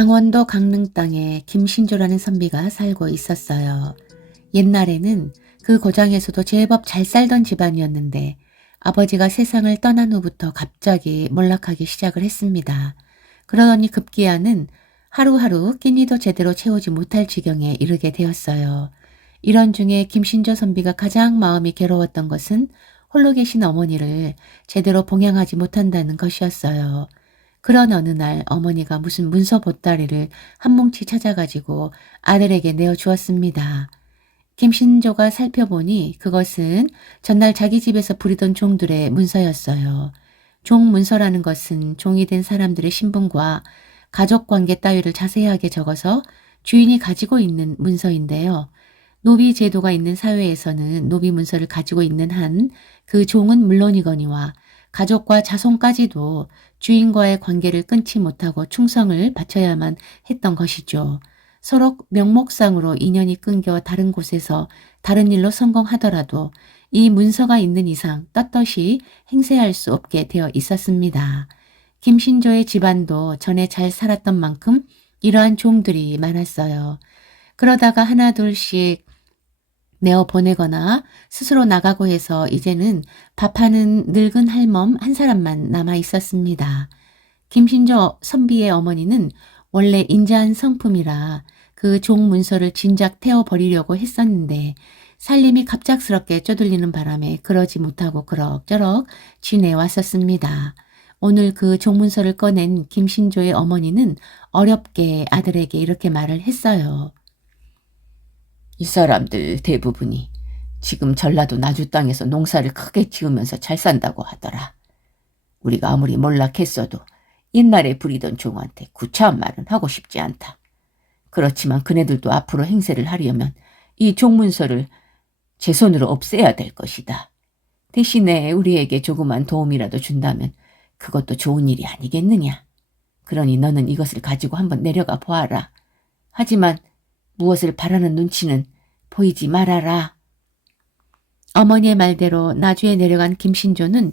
강원도 강릉 땅에 김신조라는 선비가 살고 있었어요. 옛날에는 그 고장에서도 제법 잘 살던 집안이었는데 아버지가 세상을 떠난 후부터 갑자기 몰락하기 시작을 했습니다. 그러더니 급기야는 하루하루 끼니도 제대로 채우지 못할 지경에 이르게 되었어요. 이런 중에 김신조 선비가 가장 마음이 괴로웠던 것은 홀로 계신 어머니를 제대로 봉양하지 못한다는 것이었어요. 그런 어느 날 어머니가 무슨 문서 보따리를 한 뭉치 찾아가지고 아들에게 내어주었습니다. 김신조가 살펴보니 그것은 전날 자기 집에서 부리던 종들의 문서였어요. 종 문서라는 것은 종이 된 사람들의 신분과 가족관계 따위를 자세하게 적어서 주인이 가지고 있는 문서인데요. 노비 제도가 있는 사회에서는 노비 문서를 가지고 있는 한 그 종은 물론이거니와 가족과 자손까지도 주인과의 관계를 끊지 못하고 충성을 바쳐야만 했던 것이죠. 서로 명목상으로 인연이 끊겨 다른 곳에서 다른 일로 성공하더라도 이 문서가 있는 이상 떳떳이 행세할 수 없게 되어 있었습니다. 김신조의 집안도 전에 잘 살았던 만큼 이러한 종들이 많았어요. 그러다가 하나 둘씩 내어 보내거나 스스로 나가고 해서 이제는 밥하는 늙은 할멈 한 사람만 남아 있었습니다. 김신조 선비의 어머니는 원래 인자한 성품이라 그 종 문서를 진작 태워버리려고 했었는데 살림이 갑작스럽게 쪼들리는 바람에 그러지 못하고 그럭저럭 지내왔었습니다. 오늘 그 종문서를 꺼낸 김신조의 어머니는 어렵게 아들에게 이렇게 말을 했어요. 이 사람들 대부분이 지금 전라도 나주 땅에서 농사를 크게 지으면서 잘 산다고 하더라. 우리가 아무리 몰락했어도 옛날에 부리던 종한테 구차한 말은 하고 싶지 않다. 그렇지만 그네들도 앞으로 행세를 하려면 이 종문서를 제 손으로 없애야 될 것이다. 대신에 우리에게 조그만 도움이라도 준다면 그것도 좋은 일이 아니겠느냐. 그러니 너는 이것을 가지고 한번 내려가 보아라. 하지만 무엇을 바라는 눈치는 보이지 말아라. 어머니의 말대로 나주에 내려간 김신조는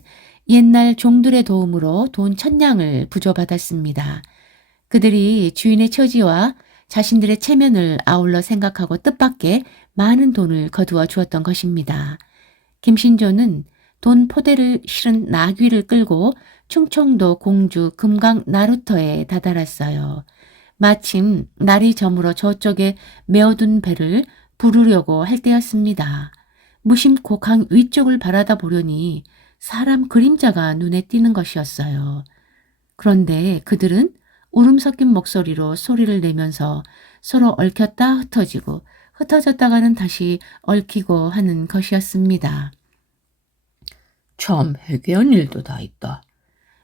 옛날 종들의 도움으로 돈 1000냥을 부조받았습니다. 그들이 주인의 처지와 자신들의 체면을 아울러 생각하고 뜻밖의 많은 돈을 거두어 주었던 것입니다. 김신조는 돈 포대를 실은 나귀를 끌고 충청도 공주 금강 나루터에 다다랐어요. 마침 날이 저물어 저쪽에 메어둔 배를 부르려고 할 때였습니다. 무심코 강 위쪽을 바라다 보려니 사람 그림자가 눈에 띄는 것이었어요. 그런데 그들은 울음 섞인 목소리로 소리를 내면서 서로 얽혔다 흩어지고 흩어졌다가는 다시 얽히고 하는 것이었습니다. 참 해괴한 일도 다 있다.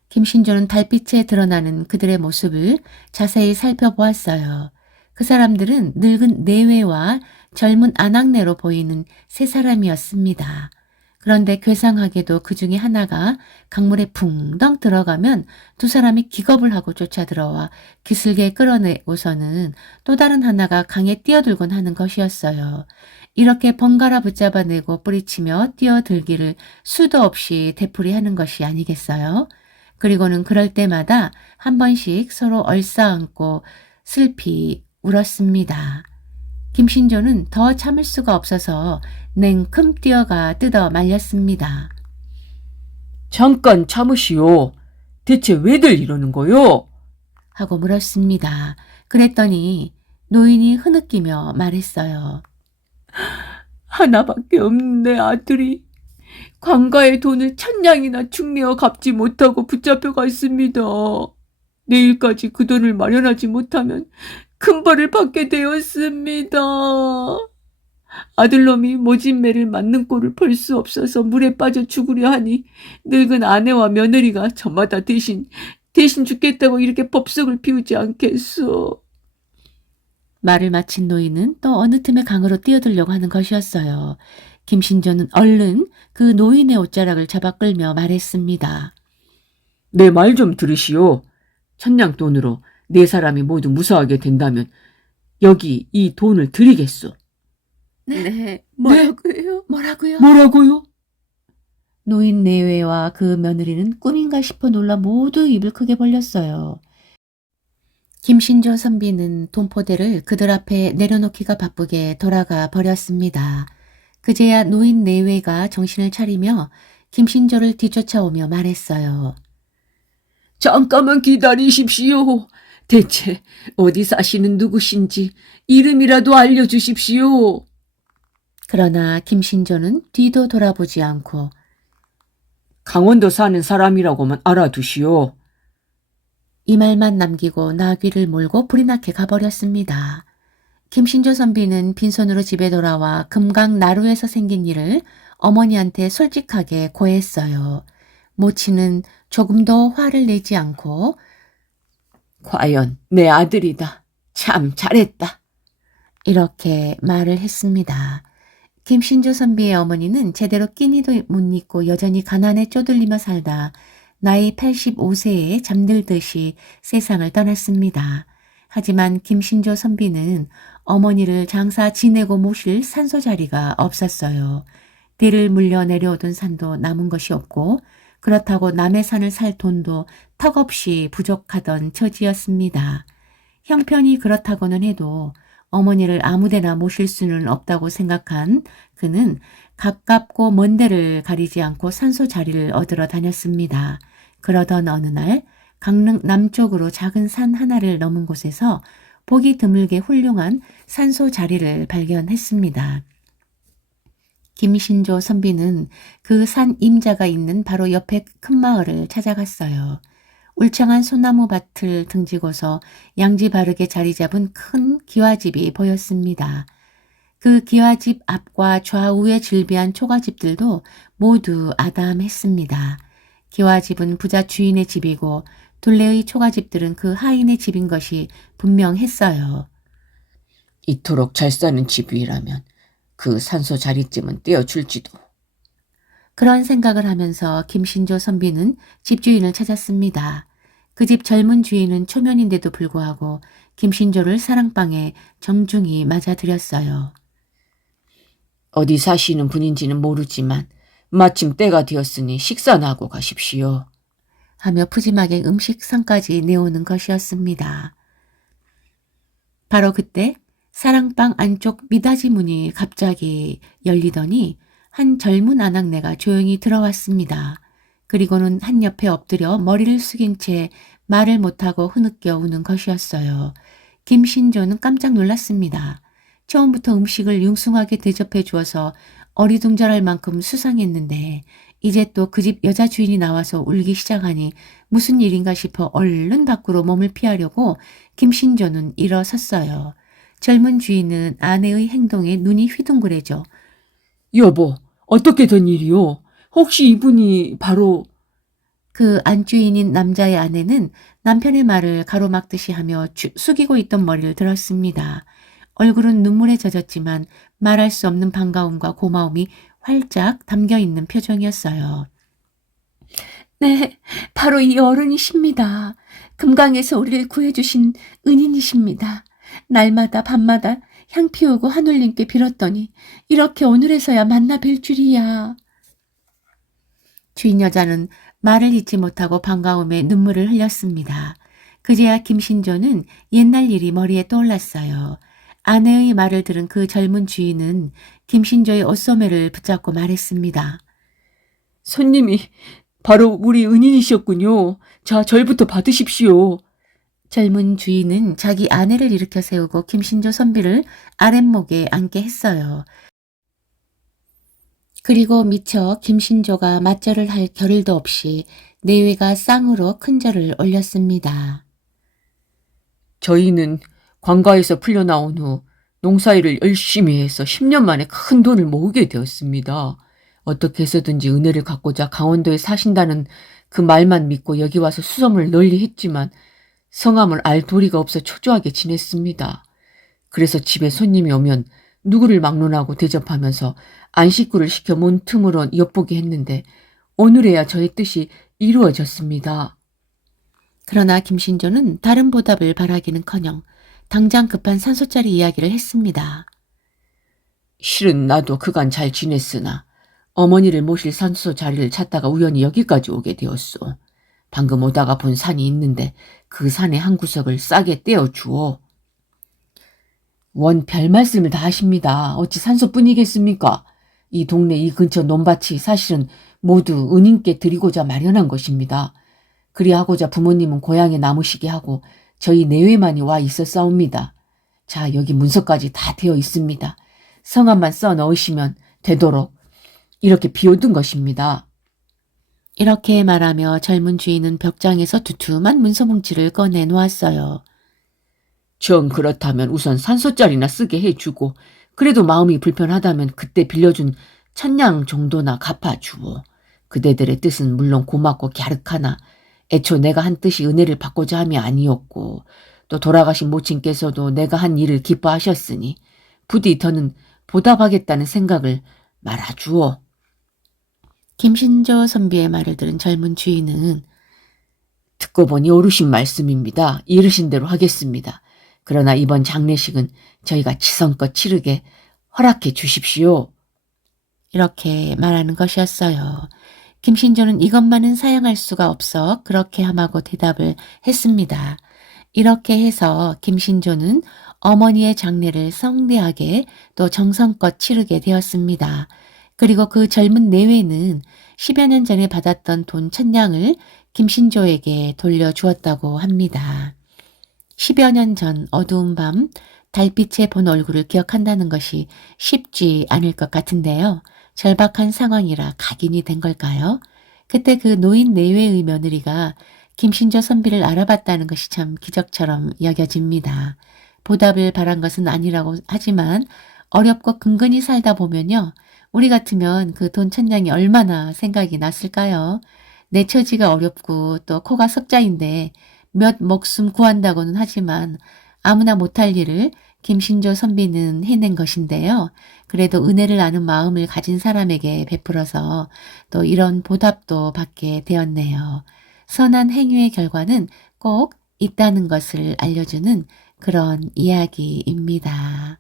김신조는 달빛에 드러나는 그들의 모습을 자세히 살펴보았어요. 그 사람들은 늙은 내외와 젊은 아낙네로 보이는 세 사람이었습니다. 그런데 괴상하게도 그 중에 하나가 강물에 붕덩 들어가면 두 사람이 기겁을 하고 쫓아들어와 기슬게 끌어내고서는 또 다른 하나가 강에 뛰어들곤 하는 것이었어요. 이렇게 번갈아 붙잡아내고 뿌리치며 뛰어들기를 수도 없이 되풀이하는 것이 아니겠어요? 그리고는 그럴 때마다 한 번씩 서로 얼싸안고 슬피 울었습니다. 김신조는 더 참을 수가 없어서 냉큼 뛰어가 뜯어 말렸습니다. 잠깐 참으시오. 대체 왜들 이러는 거요? 하고 물었습니다. 그랬더니 노인이 흐느끼며 말했어요. 하나밖에 없는 내 아들이 관가의 돈을 1000냥이나 축내어 갚지 못하고 붙잡혀 갔습니다. 내일까지 그 돈을 마련하지 못하면 큰 벌을 받게 되었습니다. 아들놈이 모진매를 맞는 꼴을 볼 수 없어서 물에 빠져 죽으려 하니 늙은 아내와 며느리가 저마다 대신 죽겠다고 이렇게 법석을 피우지 않겠소. 말을 마친 노인은 또 어느 틈에 강으로 뛰어들려고 하는 것이었어요. 김신조는 얼른 그 노인의 옷자락을 잡아 끌며 말했습니다. 내 말 좀 들으시오. 1000냥 돈으로 네 사람이 모두 무사하게 된다면 여기 이 돈을 드리겠소. 네, 뭐라고요? 뭐라고요? 뭐라고요? 노인 내외와 그 며느리는 꿈인가 싶어 놀라 모두 입을 크게 벌렸어요. 김신조 선비는 돈포대를 그들 앞에 내려놓기가 바쁘게 돌아가 버렸습니다. 그제야 노인 내외가 정신을 차리며 김신조를 뒤쫓아오며 말했어요. 잠깐만 기다리십시오. 대체 어디 사시는 누구신지 이름이라도 알려주십시오. 그러나 김신조는 뒤도 돌아보지 않고 강원도 사는 사람이라고만 알아두시오. 이 말만 남기고 나귀를 몰고 불이 나게 가버렸습니다. 김신조 선비는 빈손으로 집에 돌아와 금강나루에서 생긴 일을 어머니한테 솔직하게 고했어요. 모친은 조금도 화를 내지 않고 과연 내 아들이다. 참 잘했다. 이렇게 말을 했습니다. 김신조 선비의 어머니는 제대로 끼니도 못 입고 여전히 가난에 쪼들리며 살다 나이 85세에 잠들듯이 세상을 떠났습니다. 하지만 김신조 선비는 어머니를 장사 지내고 모실 산소 자리가 없었어요. 대를 물려 내려오던 산도 남은 것이 없고 그렇다고 남의 산을 살 돈도 턱없이 부족하던 처지였습니다. 형편이 그렇다고는 해도 어머니를 아무데나 모실 수는 없다고 생각한 그는 가깝고 먼 데를 가리지 않고 산소 자리를 얻으러 다녔습니다. 그러던 어느 날 강릉 남쪽으로 작은 산 하나를 넘은 곳에서 보기 드물게 훌륭한 산소 자리를 발견했습니다. 김신조 선비는 그 산 임자가 있는 바로 옆에 큰 마을을 찾아갔어요. 울창한 소나무 밭을 등지고서 양지 바르게 자리 잡은 큰 기와집이 보였습니다. 그 기와집 앞과 좌우에 즐비한 초가집들도 모두 아담했습니다. 기와집은 부자 주인의 집이고 둘레의 초가집들은 그 하인의 집인 것이 분명했어요. 이토록 잘 사는 집이라면 그 산소 자리쯤은 떼어줄지도. 그런 생각을 하면서 김신조 선비는 집주인을 찾았습니다. 그 집 젊은 주인은 초면인데도 불구하고 김신조를 사랑방에 정중히 맞아들였어요. 어디 사시는 분인지는 모르지만 마침 때가 되었으니 식사나 하고 가십시오. 하며 푸짐하게 음식상까지 내오는 것이었습니다. 바로 그때 사랑방 안쪽 미닫이 문이 갑자기 열리더니 한 젊은 아낙네가 조용히 들어왔습니다. 그리고는 한 옆에 엎드려 머리를 숙인 채 말을 못하고 흐느껴 우는 것이었어요. 김신조는 깜짝 놀랐습니다. 처음부터 음식을 융숭하게 대접해 주어서 어리둥절할 만큼 수상했는데 이제 또 그 집 여자 주인이 나와서 울기 시작하니 무슨 일인가 싶어 얼른 밖으로 몸을 피하려고 김신조는 일어섰어요. 젊은 주인은 아내의 행동에 눈이 휘둥그레져 여보, 어떻게 된 일이오? 혹시 이분이 바로... 그 안주인인 남자의 아내는 남편의 말을 가로막듯이 하며 숙이고 있던 머리를 들었습니다. 얼굴은 눈물에 젖었지만 말할 수 없는 반가움과 고마움이 활짝 담겨있는 표정이었어요. 네, 바로 이 어른이십니다. 금강에서 우리를 구해주신 은인이십니다. 날마다 밤마다 향 피우고 하늘님께 빌었더니 이렇게 오늘에서야 만나 뵐 줄이야. 주인 여자는 말을 잇지 못하고 반가움에 눈물을 흘렸습니다. 그제야 김신조는 옛날 일이 머리에 떠올랐어요. 아내의 말을 들은 그 젊은 주인은 김신조의 옷소매를 붙잡고 말했습니다. 손님이 바로 우리 은인이셨군요. 자, 절부터 받으십시오. 젊은 주인은 자기 아내를 일으켜 세우고 김신조 선비를 아랫목에 앉게 했어요. 그리고 미처 김신조가 맞절을 할 겨를도 없이 내외가 쌍으로 큰 절을 올렸습니다. 저희는 관가에서 풀려나온 후 농사일을 열심히 해서 10년 만에 큰 돈을 모으게 되었습니다. 어떻게 해서든지 은혜를 갚고자 강원도에 사신다는 그 말만 믿고 여기 와서 수소문을 널리 했지만 성함을 알 도리가 없어 초조하게 지냈습니다. 그래서 집에 손님이 오면 누구를 막론하고 대접하면서 안식구를 시켜 문 틈으로 엿보게 했는데 오늘에야 저의 뜻이 이루어졌습니다. 그러나 김신조는 다른 보답을 바라기는커녕 당장 급한 산소짜리 이야기를 했습니다. 실은 나도 그간 잘 지냈으나 어머니를 모실 산소 자리를 찾다가 우연히 여기까지 오게 되었소. 방금 오다가 본 산이 있는데 그 산의 한 구석을 싸게 떼어주오. 원 별 말씀을 다 하십니다. 어찌 산소뿐이겠습니까? 이 동네 이 근처 논밭이 사실은 모두 은인께 드리고자 마련한 것입니다. 그리하고자 부모님은 고향에 남으시게 하고 저희 내외만이 와 있었사옵니다. 자, 여기 문서까지 다 되어 있습니다. 성함만 써 넣으시면 되도록 이렇게 비워둔 것입니다. 이렇게 말하며 젊은 주인은 벽장에서 두툼한 문서뭉치를 꺼내 놓았어요. 정 그렇다면 우선 산소짜리나 쓰게 해주고 그래도 마음이 불편하다면 그때 빌려준 천냥 정도나 갚아주오. 그대들의 뜻은 물론 고맙고 갸륵하나 애초 내가 한 뜻이 은혜를 받고자 함이 아니었고 또 돌아가신 모친께서도 내가 한 일을 기뻐하셨으니 부디 더는 보답하겠다는 생각을 말아주오. 김신조 선비의 말을 들은 젊은 주인은 듣고 보니 옳으신 말씀입니다. 이르신 대로 하겠습니다. 그러나 이번 장례식은 저희가 지성껏 치르게 허락해 주십시오. 이렇게 말하는 것이었어요. 김신조는 이것만은 사양할 수가 없어 그렇게 함하고 대답을 했습니다. 이렇게 해서 김신조는 어머니의 장례를 성대하게 또 정성껏 치르게 되었습니다. 그리고 그 젊은 내외는 10여 년 전에 받았던 돈 1,000냥을 김신조에게 돌려주었다고 합니다. 10여 년 전 어두운 밤 달빛에 본 얼굴을 기억한다는 것이 쉽지 않을 것 같은데요. 절박한 상황이라 각인이 된 걸까요? 그때 그 노인 내외의 며느리가 김신조 선비를 알아봤다는 것이 참 기적처럼 여겨집니다. 보답을 바란 것은 아니라고 하지만 어렵고 근근히 살다 보면요. 우리 같으면 그 돈 1,000냥이 얼마나 생각이 났을까요? 내 처지가 어렵고 또 코가 석자인데 몇 목숨 구한다고는 하지만 아무나 못할 일을 김신조 선비는 해낸 것인데요. 그래도 은혜를 아는 마음을 가진 사람에게 베풀어서 또 이런 보답도 받게 되었네요. 선한 행위의 결과는 꼭 있다는 것을 알려주는 그런 이야기입니다.